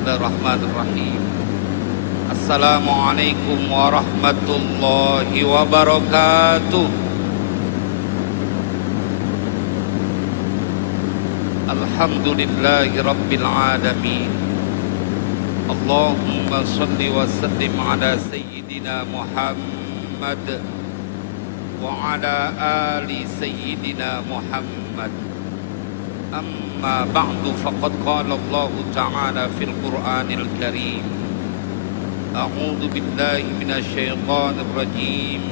Bismillahirrahmanirrahim. Assalamualaikum warahmatullahi wabarakatuh. Alhamdulillahi rabbil alamin. Allahumma salli wa sallim ala sayyidina Muhammad wa ala ali sayyidina Muhammad. Amma ba'du, faqad qala Allah ta'ala fil Qur'anil Karim. A'udzu billahi minasy syaithanir rajim.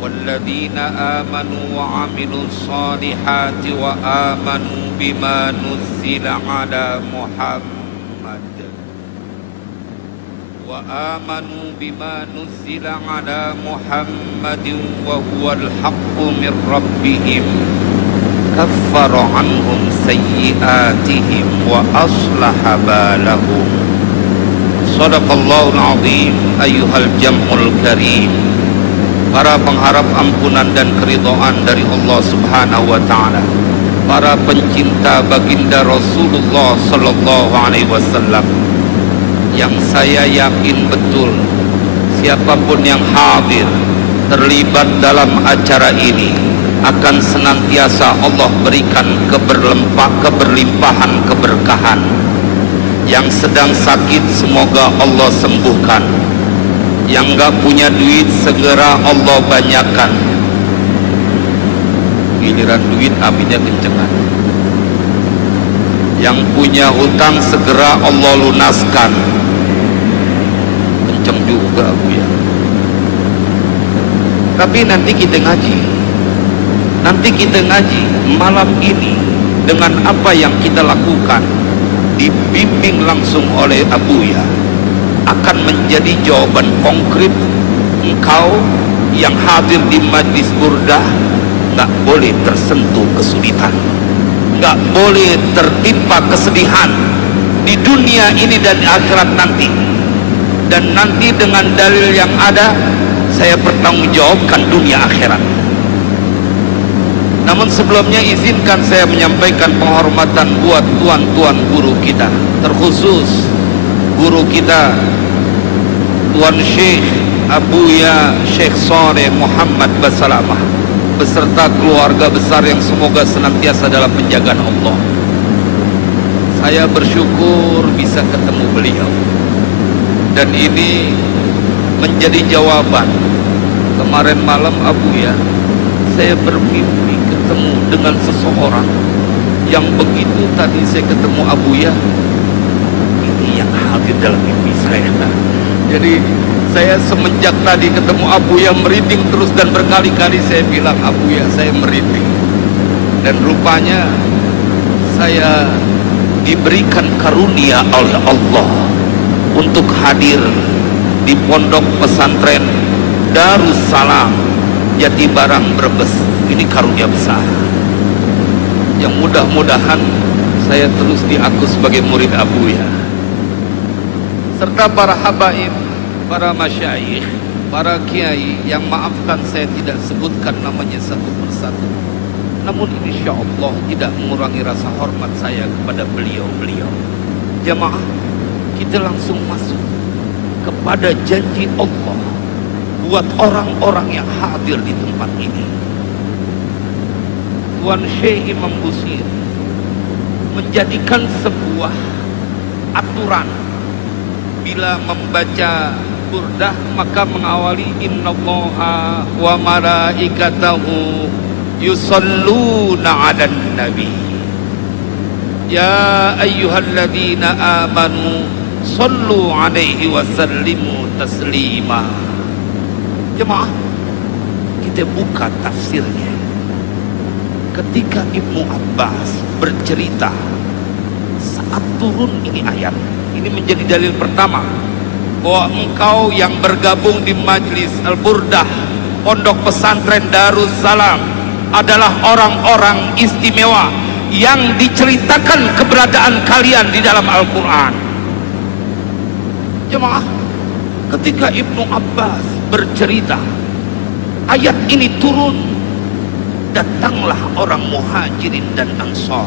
Walladzina amanu wa 'amilus solihati wa amanu bima nuzzila 'ala Muhammad wa amanu bima nuzzila 'ala Muhammadin wa huwal haqqu mir rabbihim kaffara anhum sayyi'atihim wa aslaha balahum. Shadaqallahul azim. Ayyuhal jam'ul karim. Para pengharap ampunan dan keridhaan dari Allah Subhanahu wa taala, para pencinta baginda Rasulullah sallallahu alaihi wasallam, yang saya yakin betul siapapun yang hadir terlibat dalam acara ini akan senantiasa Allah berikan keberlimpahan keberkahan. Yang sedang sakit semoga Allah sembuhkan. Yang gak punya duit segera Allah banyakkan. Giliran duit aminnya kencengan. Yang punya hutang segera Allah lunaskan. Kenceng juga Bu ya. Tapi nanti kita ngaji malam ini dengan apa yang kita lakukan dibimbing langsung oleh Abuya akan menjadi jawaban konkret. Engkau yang hadir di majlis burdah gak boleh tersentuh kesulitan, gak boleh tertimpa kesedihan di dunia ini dan di akhirat nanti. Dan nanti dengan dalil yang ada saya bertanggungjawabkan dunia akhirat. Namun sebelumnya izinkan saya menyampaikan penghormatan buat tuan-tuan guru kita, terkhusus guru kita Tuan Syekh Abuya Syekh Saleh Muhammad Basalamah beserta keluarga besar yang semoga senantiasa dalam penjagaan Allah. Saya bersyukur bisa ketemu beliau, dan ini menjadi jawaban. Kemarin malam Abuya, saya bermimpi ketemu dengan seseorang yang begitu tadi saya ketemu Abuya, ini yang hadir dalam mimpi saya. Jadi saya semenjak tadi ketemu Abuya merinding terus, dan berkali-kali saya bilang Abuya saya merinding. Dan rupanya saya diberikan karunia oleh Allah untuk hadir di pondok pesantren Darussalam Jatibarang Brebes. Ini karunia besar yang mudah-mudahan saya terus diaku sebagai murid Abuya, serta para habaib, para masyayikh, para kiai yang maafkan saya tidak sebutkan namanya satu persatu. Namun insya Allah tidak mengurangi rasa hormat saya kepada beliau-beliau. Jamaah, kita langsung masuk kepada janji Allah buat orang-orang yang hadir di tempat ini. Tuan Syekh Imam Busir menjadikan sebuah aturan, bila membaca burdah maka mengawali innallaha wa malaikatahu yusalluna 'alan nabi ya ayyuhalladzina amanu sallu 'alaihi wa sallimu taslima. Jemaah, kita buka tafsirnya. Ketika Ibnu Abbas bercerita saat turun ini ayat, ini menjadi dalil pertama bahwa engkau yang bergabung di majlis Al-Burdah Pondok Pesantren Darussalam adalah orang-orang istimewa yang diceritakan keberadaan kalian di dalam Al-Quran. Jemaah, ketika Ibnu Abbas bercerita ayat ini turun, datanglah orang Muhajirin dan Ansar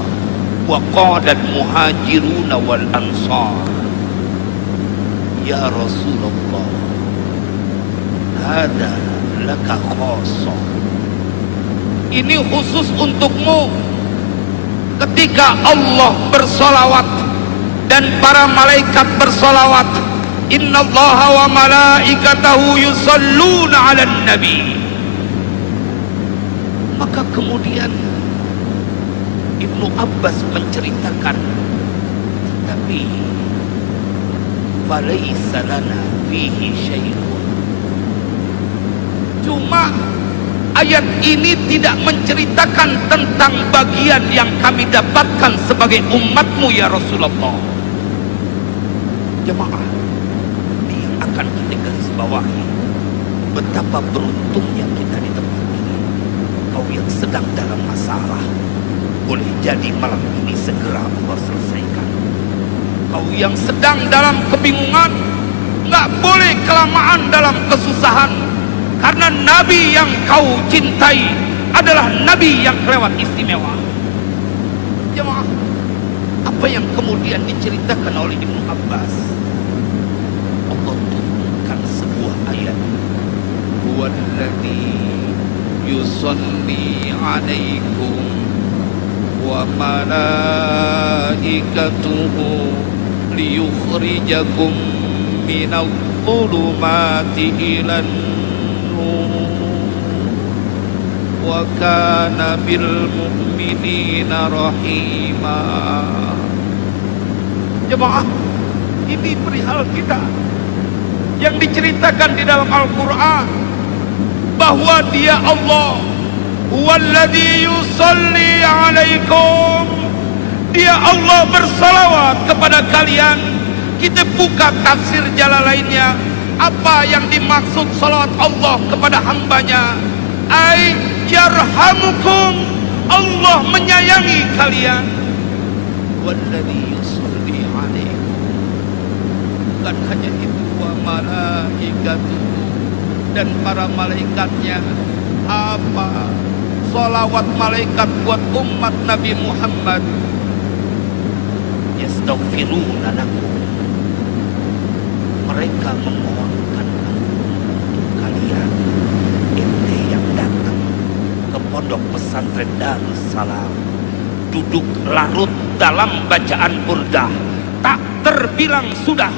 Wa qala al-muhajiruna wal ansar, ya Rasulullah, hada laka khassa. Ini khusus untukmu. Ketika Allah bersolawat dan para malaikat bersolawat, innallaha wa malaikatahu yusalluna 'alan nabi. Maka kemudian Ibnu Abbas menceritakan, tapi falaysa lana fihi syai'un. Cuma ayat ini tidak menceritakan tentang bagian yang kami dapatkan sebagai umatmu ya Rasulullah. Jemaah, ini yang akan kita garis bawahi. Betapa beruntungnya kita di tempat ini. Kau yang sedang dalam masalah, boleh jadi malam ini segera Allah selesaikan. Kau yang sedang dalam kebingungan, nggak boleh kelamaan dalam kesusahan. Karena Nabi yang kau cintai adalah Nabi yang kelewat istimewa. Jemaah, apa yang kemudian diceritakan oleh Ibnu Abbas? Allah turunkan sebuah ayat. Huwallazi yusalli 'alaikum wa malaikatuhu liyukhrijakum minadh dhulumati ilan wa kana bil mu'minina rahima. Jemaah, ini perihal kita yang diceritakan di dalam Al-Quran, bahwa Dia Allah huwallazi yusalli 'alaikum. Dia Allah bersalawat kepada kalian. Kita buka tafsir Jalalainnya. Apa yang dimaksud salawat Allah kepada hambanya? Ay yarhamukum, Allah menyayangi kalian. Wallazi yusalli 'alaikum. Bukan hanya itu, wa malaikatuhu, dan para malaikatnya. Apa salawat malaikat buat umat Nabi Muhammad? Yastaghfiruna lakum, mereka memohonkan untuk kalian. Ente yang datang ke pondok pesantren Darussalam, duduk larut dalam bacaan burdah, tak terbilang sudah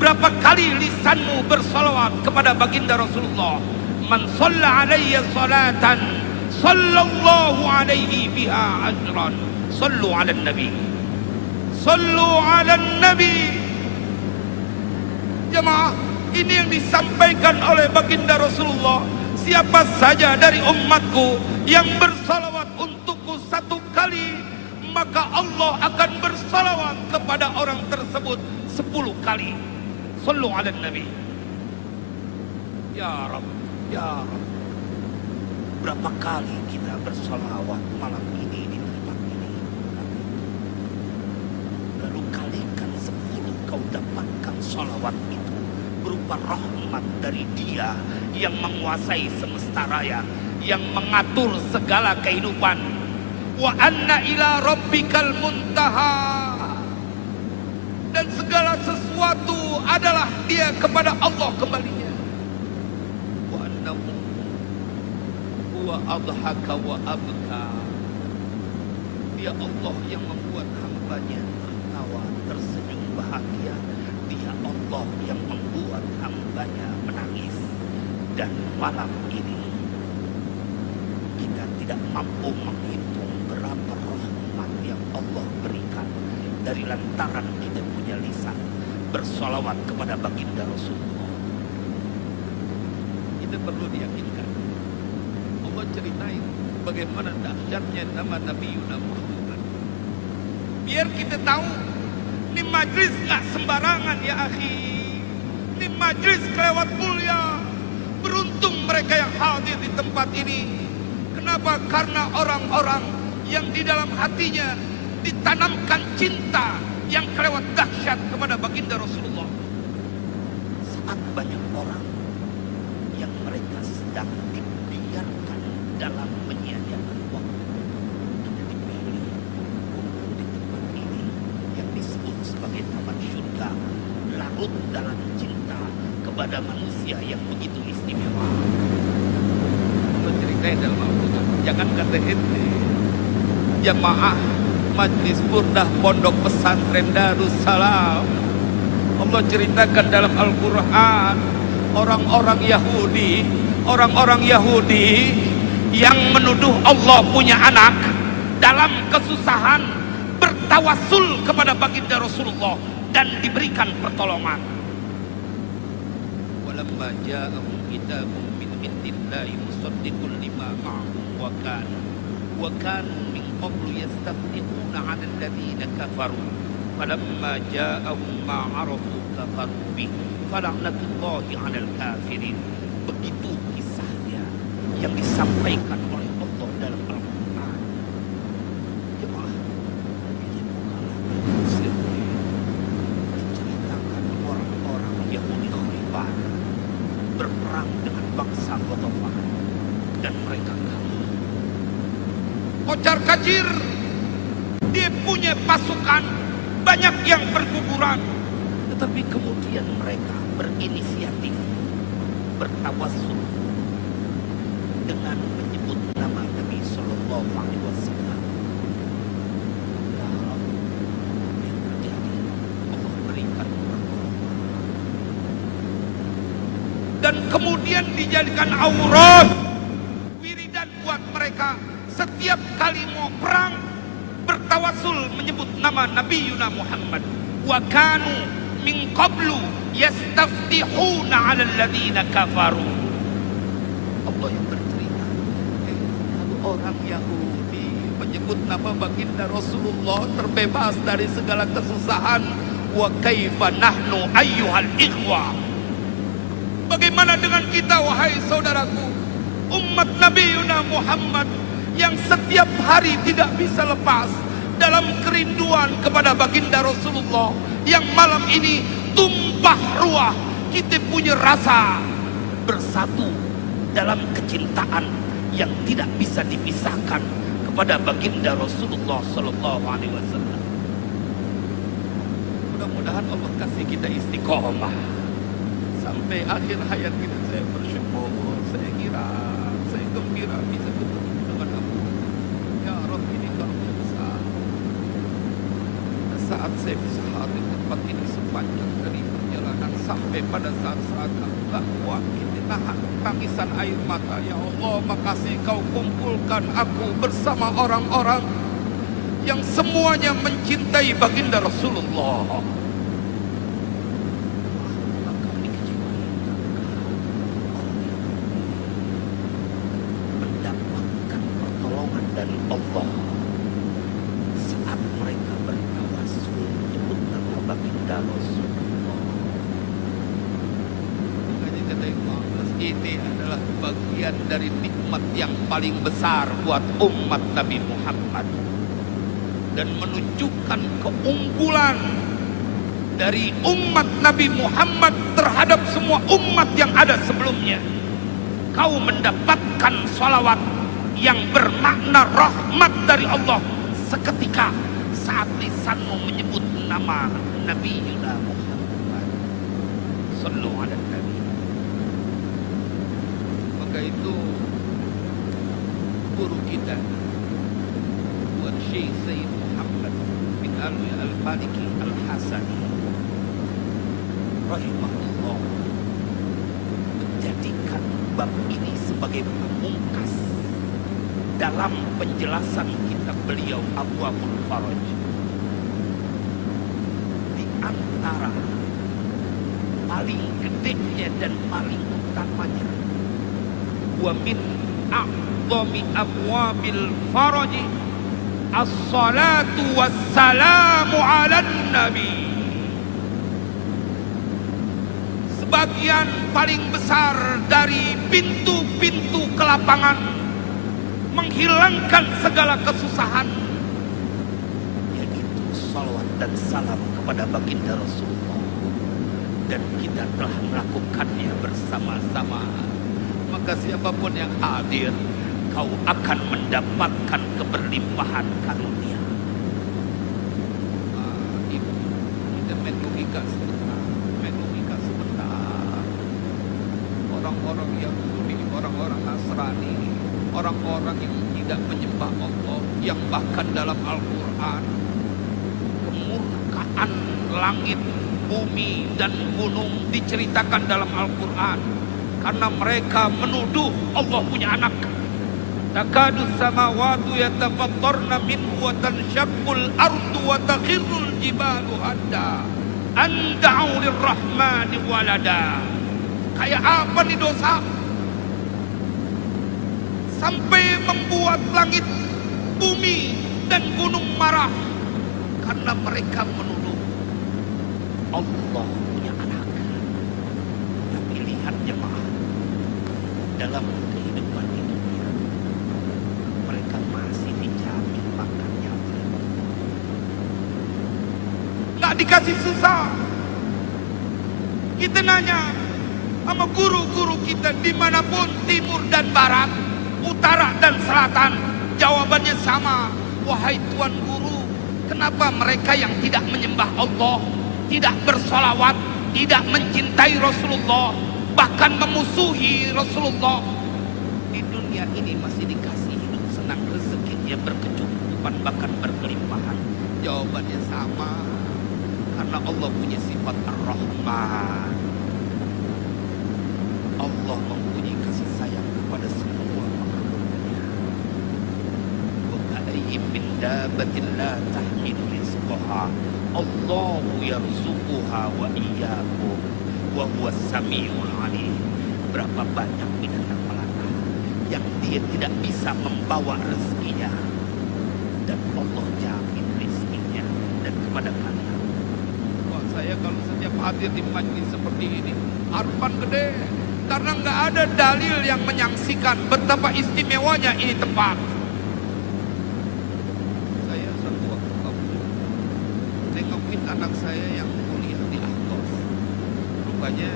berapa kali lisanmu bersalawat kepada baginda Rasulullah. Man shalla alayya salatan sallallahu alaihi biha ajran. Sallu ala nabi, sallu ala nabi. Jemaah, ini yang disampaikan oleh baginda Rasulullah. Siapa saja dari umatku yang bersalawat untukku satu kali, maka Allah akan bersalawat kepada orang tersebut 10 kali. Sallu ala nabi. Ya Rabb, ya Rabb, berapa kali kita bersalawat malam ini di tempat ini? Lalu kalikan 10, kau dapatkan salawat itu berupa rahmat dari Dia yang menguasai semesta raya, yang mengatur segala kehidupan. Wa anna ila rabbikal muntaha, dan segala sesuatu adalah Dia kepada Allah kembalinya. Wa annahu huwa adhaka wa abka, Dia Allah yang membuat hambanya tertawa, tersenyum bahagia. Dia Allah yang membuat hambanya menangis. Dan malam ini kita tidak mampu menghitung berapa rahmat yang Allah berikan dari lantaran kita punya lisan bersolawat kepada baginda Rasulullah. Kita perlu diyakinkan. Allah ceritain bagaimana dahsyatnya nama Nabi Muhammad. Biar kita tahu, ini majlis gak sembarangan ya akhi. Ini majlis kelewat mulia. Beruntung mereka yang hadir di tempat ini. Kenapa? Karena orang-orang yang di dalam hatinya ditanamkan cinta yang kelewat dahsyat kepada baginda Rasulullah. Saat banyak orang yang mereka sedang dibiarkan dalam menyia-nyiakan waktu, dipilih untuk di tempat larut dalam cinta kepada manusia yang begitu istimewa. Allah ceritain dalam Al-Quran. Jangan kata ente jamaah Majlis Burdah Pondok Pesantren Darussalam. Allah ceritakan dalam Al-Quran, orang-orang Yahudi yang menuduh Allah punya anak dalam kesusahan bertawassul kepada baginda Rasulullah dan diberikan pertolongan. Walamma ja'ahum kitabun min indillahi musaddiqun lima ma'ahum wa kanu min qablu yastaftiquna 'ala alladziina kafaru falamma ja'ahum ma 'arafu kafaru bih fala'natullahi 'alal kafirin. Begitu kisahnya yang disampaikan oleh Allah dalam Al-Quran. Jemaah, ini bukanlah Mesir, menceritakan orang-orang Yahudi Khaybar berperang dengan bangsa Ghatafan dan mereka kalah. Kocar kacir, dia punya pasukan banyak yang berguguran, tetapi kemudian mereka berinisiatif bertawassul dengan menyebut nama Nabi Sallallahu Alaihi Wasallam. Ya Rabb, apa yang terjadi? Allah berikan pertolongan dan kemudian dijadikan aurat wiridan buat mereka. Setiap kali mau perang bertawassul menyebut nama Nabi Yuna Muhammad. Wa kanu min qablu yastaftihuna 'ala alladziina kafaru. Allah yang bercerita, lalu orang Yahudi menyebut nama baginda Rasulullah terbebas dari segala kesusahan. Wa kaifa nahnu ayyuhal ikhwa, bagaimana dengan kita wahai saudaraku, umat Nabi Yuna Muhammad yang setiap hari tidak bisa lepas dalam kerinduan kepada baginda Rasulullah, yang malam ini tumpah ruah kita punya rasa bersatu dalam kecintaan yang tidak bisa dipisahkan kepada baginda Rasulullah Sallallahu Alaihi Wasallam. Mudah-mudahan Allah kasih kita istiqomah sampai akhir hayat kita. Saya bersyukur, saya gembira bisa ketemu dengan Abu. Ya Rabb, ini karunia besar. Saat saya bisa hadir di tempat ini sepanjang dari perjalanan sampai pada saat-saat bahwa ini nahan tangisan air mata. Ya Allah, makasih Kau kumpulkan aku bersama orang-orang yang semuanya mencintai baginda Rasulullah. Mendapatkan pertolongan dari Allah saat mereka bertawassul menyebut nama baginda Rasulullah. Makanya kata Imam, ini adalah bagian dari nikmat yang paling besar buat umat Nabi Muhammad dan menunjukkan keunggulan dari umat Nabi Muhammad terhadap semua umat yang ada sebelumnya. Kau mendapatkan salawat yang bermakna rahmat dari Allah seketika saat lisanmu menyebut nama Nabi Yuna Muhammad sallallahu alaihi wasallam. Maka itu guru kita buat Syekh Sayyid Muhammad bin Alwi Al-Maliki Al-Hasani rahimahullah menjadikan bab ini sebagai pamungkas dalam penjelasan kitab beliau Abwaabul Faraj. Di antara paling gedenya dan paling utamanya, wa min a'dhami abwabil faraj as-salatu wassalamu 'alan nabi. Sebagian paling besar dari pintu-pintu kelapangan, menghilangkan segala kesusahan, yaitu salawat dan salam kepada baginda Rasulullah. Dan kita telah melakukannya bersama-sama. Maka siapapun yang hadir, kau akan mendapatkan keberlimpahan karunia. Ibu, kita main logika sebentar, main orang-orang Yahudi, orang-orang Nasrani, orang-orang yang tidak menyembah Allah, yang bahkan dalam Al-Quran kemurkaan langit, bumi, dan gunung diceritakan dalam Al-Quran karena mereka menuduh Allah punya anak. Takadu samawatu yatafattarna minhu wa tanshaqqul ardu wa takhirrul jibalu hadda an da'u lirrahmani walada. Kayak apa nih dosa sampai membuat langit, bumi, dan gunung marah karena mereka menuduh Allah punya anak. Tapi lihat jemaah, dalam kehidupan ini mereka masih dijamin makannya, nggak dikasih susah. Kita nanya sama guru-guru kita dimanapun, timur dan barat, utara dan selatan, jawabannya sama. Wahai Tuan Guru, kenapa mereka yang tidak menyembah Allah, tidak bersolawat, tidak mencintai Rasulullah, bahkan memusuhi Rasulullah, di dunia ini masih dikasih hidup senang, rezekinya berkecukupan, bahkan berkelimpahan? Jawabannya sama, karena Allah punya sifat Ar-Rahman. Allah mempunyai kasih sayang kepada semua makhluknya. Wa ka'ayyin min dabbatin la tahmilu rizqaha Allahu yarzuquha wa iyyakum wa huwas samiul alim. Berapa banyak binatang melata yang dia tidak bisa membawa rezekinya, dan Allah jamin rezekinya. Dan kepada kalian, wah, saya kalau setiap hadir di majlis seperti ini harapan gede, karena nggak ada dalil yang menyaksikan betapa istimewanya ini tempat. Saya satu waktu nengokin anak saya yang kuliah di Ahqaf, rupanya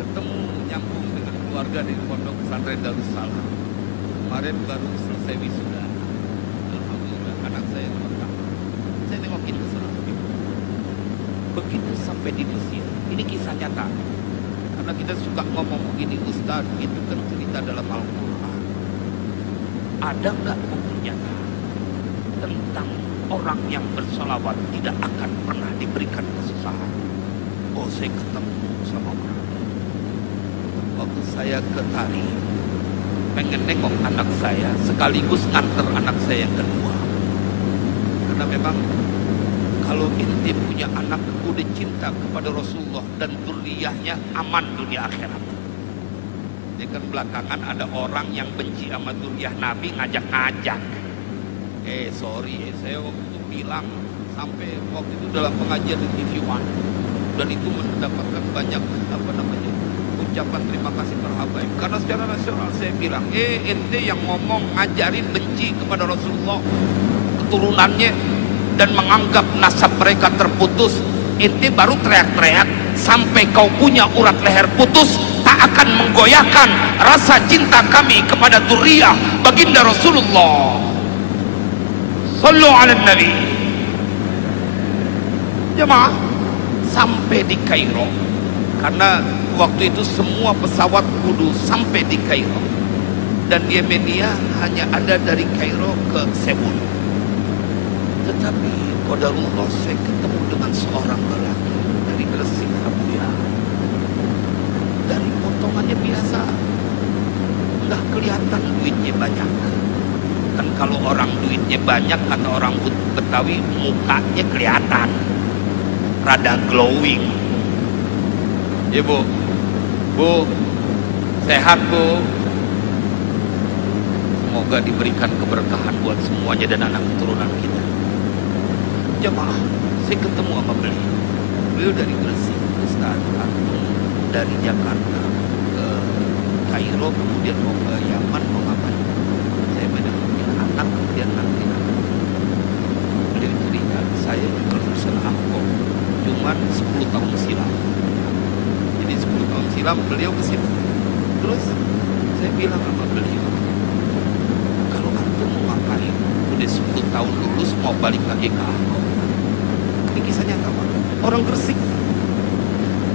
ketemu nyambung dengan keluarga di pondok pesantren Darussalam. Kemarin baru selesai wisuda, alhamdulillah anak saya nomor 8. Saya nengokin ke sana. Begitu sampai di Mesir, ini kisah nyata. Karena kita suka ngomong begini, Ustaz, itu kan cerita dalam Al-Quran. Ada nggak bukti nyata tentang orang yang bersolawat tidak akan pernah diberikan kesusahan? Oh, saya ketemu sama orang. Waktu saya ke Tari, pengen nengok anak saya, sekaligus nganter anak saya yang kedua. Karena memang kalau inti punya anak, udah cinta kepada Rasulullah dan dzurriyyahnya, aman dunia akhirat. Jadi kan belakangan ada orang yang benci sama dzurriyyah Nabi, ngajak-ngajak. Saya waktu itu bilang, sampai waktu itu dalam pengajian di TV One, dan itu mendapatkan banyak ucapan terima kasih berhabaib. Karena secara nasional saya bilang, ente yang ngomong ngajarin benci kepada Rasulullah, keturunannya, dan menganggap nasab mereka terputus, ente baru teriak-teriak sampai kau punya urat leher putus, tak akan menggoyahkan rasa cinta kami kepada dzurriyyah baginda Rasulullah. Sallu ala Nabi. Jemaah, sampai di Kairo, karena waktu itu semua pesawat kudu sampai di Kairo, dan Yemenia hanya ada dari Kairo ke Seoul. Tetapi qadarullah, saya ketemu dengan seorang lelaki dari Gresik, Abuya. Dari potongannya biasa, nggak kelihatan duitnya banyak. Kan kalau orang duitnya banyak, kata orang Betawi, mukanya kelihatan, rada glowing. Ya Bu, sehat Bu. Semoga diberikan keberkahan buat semuanya dan anak keturunan kita. Jemaah, saya ketemu sama beliau dari Gresik, Ustaz, aku dari Jakarta ke Kairo, kemudian mau ke Yaman, mau ngapain? Saya mendampingi anak, kemudian nanti beliau cerita, saya juga lulusan Ahqaf, cuman 10 tahun silam. Jadi 10 tahun silam beliau ke sini. Terus saya bilang sama beliau, kalau antum mau ngapain? Udah 10 tahun lulus, mau balik lagi ke Ahqaf. Ini kisahnya apa? Orang Gresik.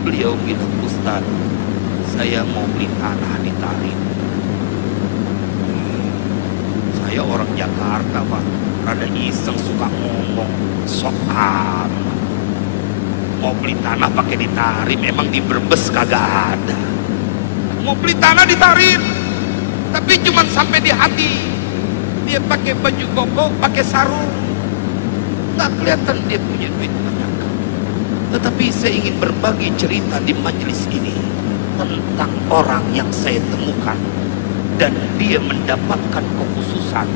Beliau bilang, Ustaz, saya mau beli tanah di Tarim. Saya orang Jakarta Pak, rada iseng suka ngomong soal mau beli tanah pakai di Tarim, emang di Brebes kagak ada. Mau beli tanah di Tarim, tapi cuma sampai di hati. Dia pakai baju koko, pakai sarung, nggak kelihatan dia punya duit banyak. Tetapi saya ingin berbagi cerita di majelis ini tentang orang yang saya temukan dan dia mendapatkan kekhususan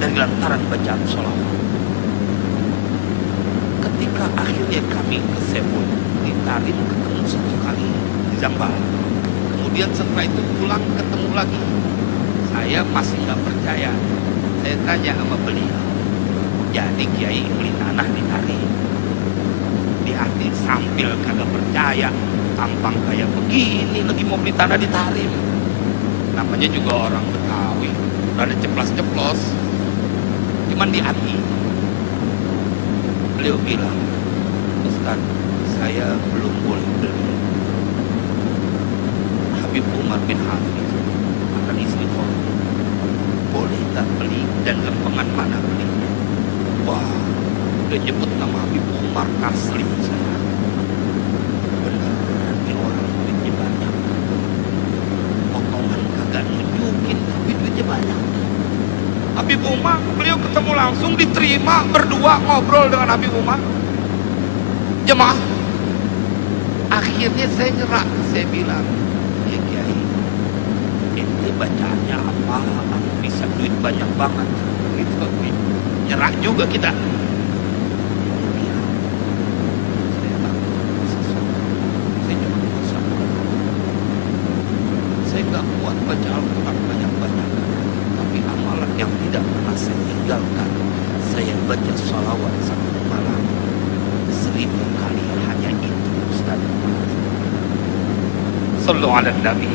dari lantaran bacaan sholawat. Ketika akhirnya kami ke Seoul, di Tarim ketemu satu kali di Zambal. Kemudian setelah itu pulang ketemu lagi. Saya masih nggak percaya. Saya tanya sama beliau, jadi Kiai beli tanah di Tarim? Di hati sambil kagak percaya, tampang kayak begini lagi mau beli tanah di Tarim. Namanya juga orang Betawi, ada ceplas-ceplos, cuman di hati. Beliau bilang, Ustaz, saya belum boleh beli. Habib Umar bin Hafiz akan istighfar, boleh tak beli dan lempengan mana beli? Wah, udah nyebut nama Habib Umar Taslim saya. Bener, ini orang duitnya banyak. Potongan kagak nunjukin, tapi duitnya banyak. Habib Umar, beliau ketemu langsung, diterima, berdua ngobrol dengan Habib Umar. Jemaah, akhirnya saya nyerah. Saya bilang, ya Kiai, ini bacaannya apa? Bisa duit banyak banget. Gitu, nyerah juga kita. Saya nggak kuat baca Al-Quran banyak-banyak, tapi amalan yang tidak pernah saya tinggalkan, saya baca sholawat satu malam 1000 kali, hanya itu Ustaz. Sallu ala Nabi.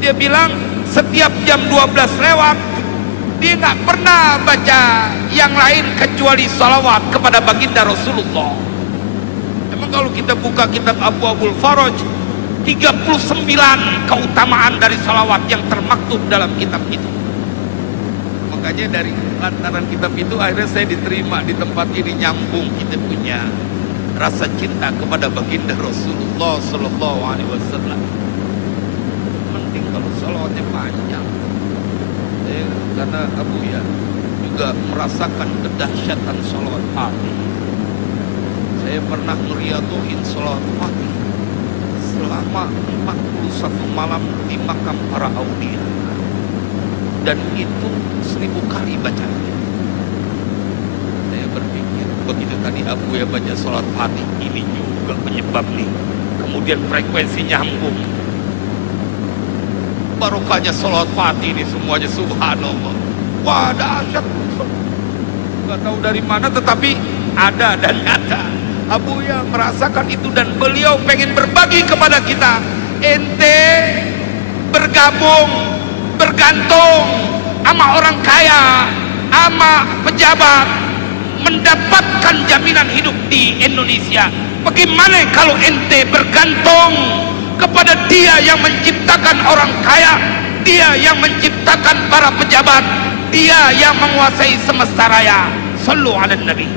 Dia bilang setiap jam 12 lewat dia nggak pernah baca yang lain kecuali sholawat kepada baginda Rasulullah. Emang kalau kita buka kitab Abu Abul Faraj, 39 keutamaan dari sholawat yang termaktub dalam kitab itu. Makanya dari lantaran kitab itu akhirnya saya diterima di tempat ini, nyambung kita punya rasa cinta kepada baginda Rasulullah Sallallahu Alaihi Wasallam. Mending kalau sholawatnya panjang. Karena Abu ya juga merasakan kedahsyatan sholawat Fatih. Saya pernah ngeriatuhin sholawat Fatih selama 41 malam di makam para aulia, dan itu 1000 kali bacanya. Saya berpikir begitu tadi Abu ya baca sholat Fatih, ini juga penyebab nih, kemudian frekuensi nyambung. Barokahnya sholat Fatih ini semuanya subhanallah. Wah, dahsyat. Gak tahu dari mana, tetapi ada dan nyata. Abu ya merasakan itu dan beliau pengen berbagi kepada kita. Ente bergabung, bergantung sama orang kaya, sama pejabat, mendapatkan jaminan hidup di Indonesia. Bagaimana kalau ente bergantung kepada dia yang menciptakan orang kaya, dia yang menciptakan para pejabat, dia yang menguasai semesta raya. Sallu ala Nabi.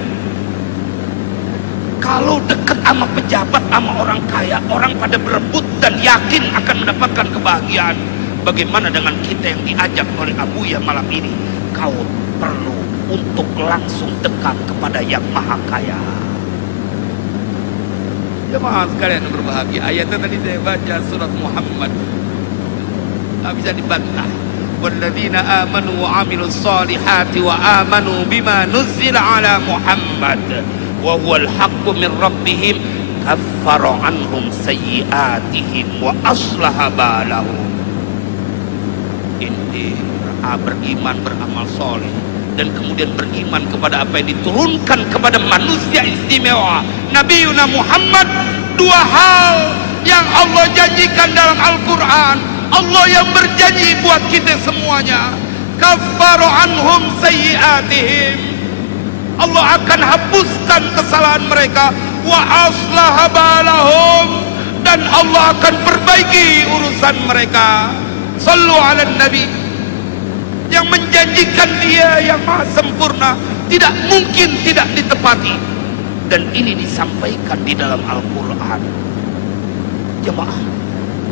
Kalau dekat sama pejabat, sama orang kaya, orang pada berebut dan yakin akan mendapatkan kebahagiaan. Bagaimana dengan kita yang diajak oleh Abu ya malam ini? Kau perlu untuk langsung dekat kepada yang maha kaya. Jemaah sekalian yang berbahagia, ayatnya tadi saya baca surat Muhammad, nggak bisa dibantah. Walladzina amanu wa amilus solihati wa amanu bima nuzzila ala Muhammad wa huwal haqqu min rabbihim kaffara anhum sayyiatihim wa aslaha balahum. Ini beriman, beramal soleh, dan kemudian beriman kepada apa yang diturunkan kepada manusia istimewa Nabi Yuna Muhammad. Dua hal yang Allah janjikan dalam Al-Quran, Allah yang berjanji buat kita semuanya. Kafaru anhum sayyiatihim, Allah akan hapuskan kesalahan mereka. Wa aslaha balahum, dan Allah akan perbaiki urusan mereka. Sallu ala Nabi. Yang menjanjikan Dia yang maha sempurna tidak mungkin tidak ditepati, dan ini disampaikan di dalam Al-Quran. Jemaah,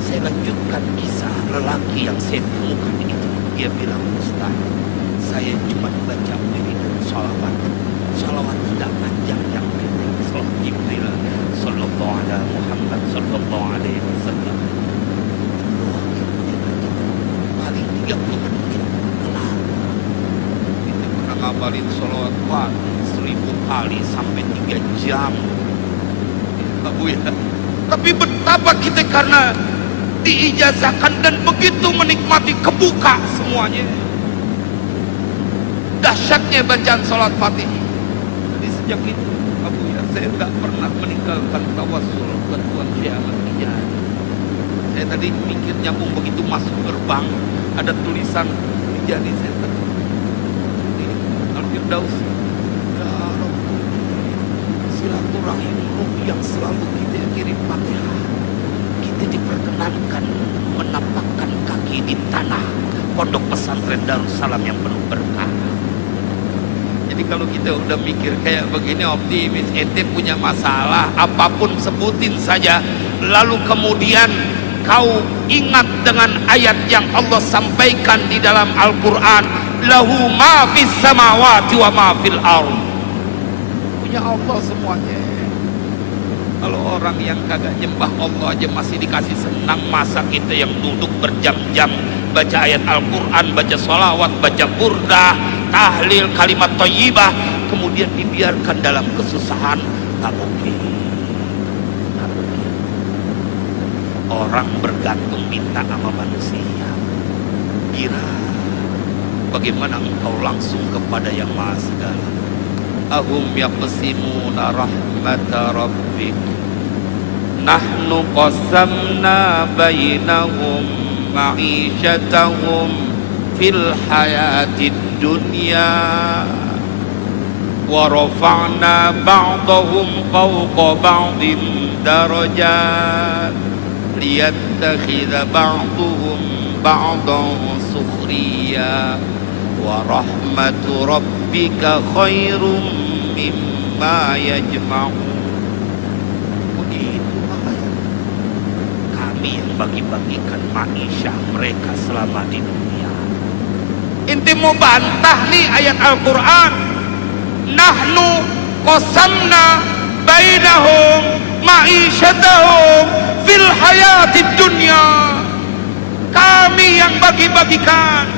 saya lanjutkan kisah lelaki yang saya temukan itu. Dia bilang, Ustaz, saya cuma baca wirid dan salawat. Salawat tidak panjang, yang pendek. Salawat Jibril sallallahu ala Muhammad sallallahu alaihi wasallam. Doa yang dia baca paling 30 menit kelar. Kita pernah ngabalin salawat 1000 kali sampai 3 jam. Abu ya. Tapi betapa kita karena diijazahkan dan begitu menikmati, kebuka semuanya. Dahsyatnya bacaan salat Fatih. Jadi sejak itu Abu ya, saya tidak pernah meninggalkan tawasul ke Tuhan Kiamat Ijazah. Saya tadi mikir nyambung begitu masuk gerbang ada tulisan Ijazah Center di Al-Firdaus. Ya Rabb, silaturahim ruh yang selalu kita kirim Fatihah. Kita diperkenankan menampakkan kaki di tanah pondok pesantren Darussalam yang penuh berkah. Jadi kalau kita udah mikir kayak begini, optimis, ente punya masalah apapun sebutin saja, lalu kemudian kau ingat dengan ayat yang Allah sampaikan di dalam Al-Quran, lahu ma fis samawati wa ma fil ardh. Punya Allah semuanya. Kalau orang yang kagak nyembah Allah aja masih dikasih senang, masa kita yang duduk berjam-jam baca ayat Al-Quran, baca sholawat, baca burdah, tahlil, kalimat thayyibah, kemudian dibiarkan dalam kesusahan? Tak mungkin. Tak mungkin. Orang bergantung minta sama manusia. Kira bagaimana engkau langsung kepada yang maha segala? Ahum yaqsimuna rahmata rabbik, nahnu qasamna bainahum ma'isyatahum fil hayatid dunya wa rafa'na ba'dahum fawqa ba'din darajat liyattakhidha ba'duhum ba'dan sukhriya wa rahmatu rabbika khairum mimma yajma'un. Begitu makanya kami yang bagi-bagikan ma'isyah mereka selama di dunia. Inti mau bantah nih ayat Al-Quran, nahnu qasamna bainahum ma'isyatahum fil hayatid dunya. Kami yang bagi-bagikan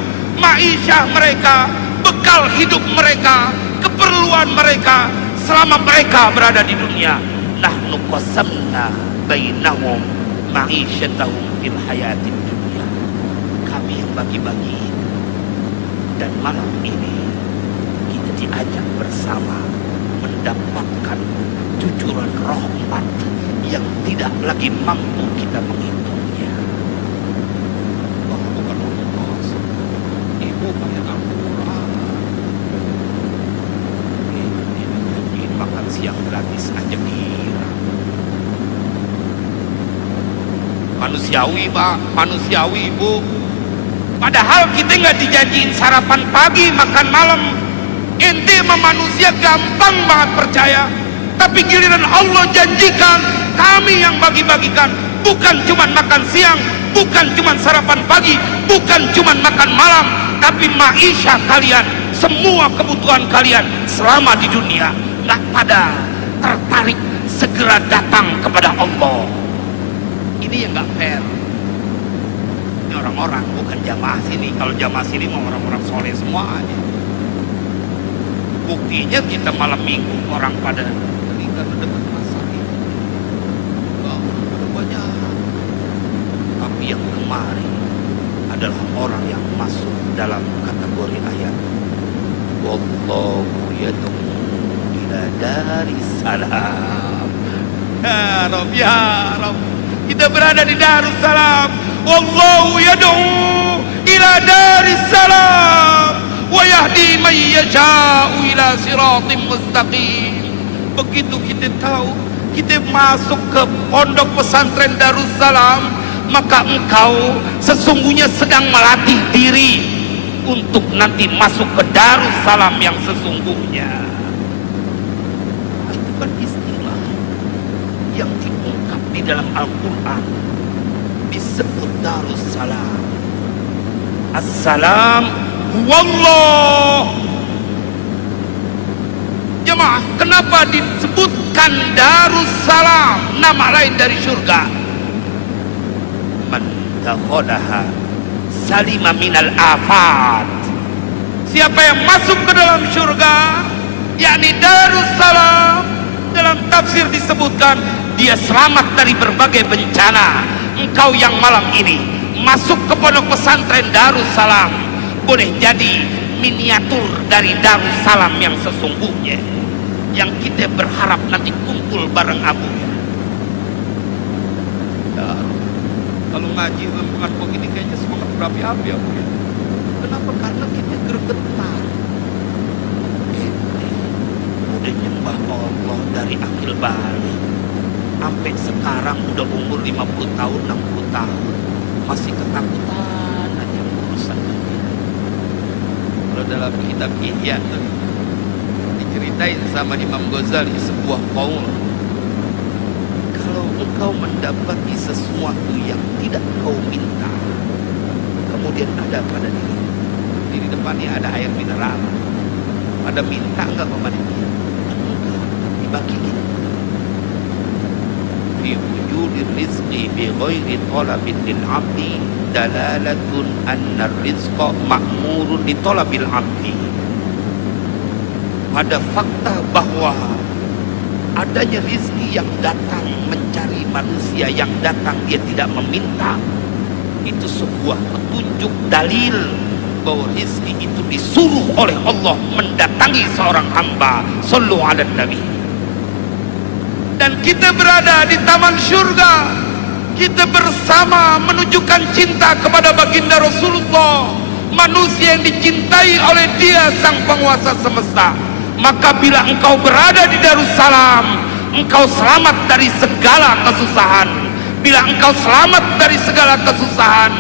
ma'isyah mereka, bekal hidup mereka, keperluan mereka selama mereka berada di dunia. Nahnu qasamna bainahum ma'isyatahum fil hayatid dunya. Kami yang bagi-bagi. Dan malam ini kita diajak bersama mendapatkan cucuran rahmat yang tidak lagi mampu kita menghitungnya. Oh, bukan Allah, ibu ayat Al-Quran. Ini makan siang gratis aja kira. Manusiawi Pak, manusiawi Ibu. Padahal kita nggak dijanjiin sarapan pagi, makan malam. Ente sama manusia gampang banget percaya. Tapi giliran Allah janjikan, kami yang bagi-bagikan. Bukan cuma makan siang, bukan cuma sarapan pagi, bukan cuma makan malam, tapi maisha kalian, semua kebutuhan kalian selama di dunia. Nggak pada tertarik segera datang kepada Allah. Ini yang nggak fair. Orang-orang bukan jamaah sini. Kalau jamaah sini mau orang-orang soleh semua aja. Buktinya kita malam minggu orang pada terikat dekat pasar itu. Oh, ada banyak. Tapi yang kemarin adalah orang yang masuk dalam kategori ayat wallahu yad'u ila daris salam. Ya Rabb, ya Rabb, kita berada di Darussalam. Wallahu yad'u ila daris salam wa yahdi man yasha'u ila siratim mustaqim. Begitu kita tahu kita masuk ke pondok pesantren Darussalam, maka engkau sesungguhnya sedang melatih diri untuk nanti masuk ke Darussalam yang sesungguhnya. Itu kan istilah yang diungkap di dalam Al-Quran, disebut Darussalam. Assalam wallah. Jemaah, kenapa disebutkan Darussalam, nama lain dari surga? Man dakhalaha salima minal afat. Siapa yang masuk ke dalam surga, yakni Darussalam, dalam tafsir disebutkan dia selamat dari berbagai bencana. Engkau yang malam ini masuk ke pondok pesantren Darussalam, boleh jadi miniatur dari Darussalam yang sesungguhnya, yang kita berharap nanti kumpul bareng Abu ya. Kalau ngaji lembungan begini kayaknya semangat berapi-api Abu ya. Kenapa? Karena kita gergetar. Kita udah nyembah Allah dari akhir balik sampai sekarang udah umur 50 tahun, 60 tahun, masih ketakutan aja urusan dunia. Kalau dalam kitab Ihya diceritain sama Imam Ghazali sebuah qaul, kalau engkau mendapati sesuatu yang tidak kau minta, kemudian ada pada diri depannya ada air mineral, pada minta enggak kepada dia, enggak, dibagiin. Fi wujudir rizqi bi ghairi talabin lil 'abdi dalalatun anna rizqa ma'murun di talabil 'abdi. Pada fakta bahwa adanya rizki yang datang mencari manusia, yang datang dia tidak meminta, itu sebuah petunjuk dalil bahwa rizki itu disuruh oleh Allah mendatangi seorang hamba. Shallu ala Nabi. Dan kita berada di taman surga, kita bersama menunjukkan cinta kepada baginda Rasulullah, manusia yang dicintai oleh Dia sang penguasa semesta. Maka bila engkau berada di Darussalam, engkau selamat dari segala kesusahan. Bila engkau selamat dari segala kesusahan,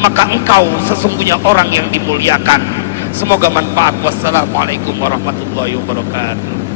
maka engkau sesungguhnya orang yang dimuliakan. Semoga manfaat. Wassalamualaikum warahmatullahi wabarakatuh.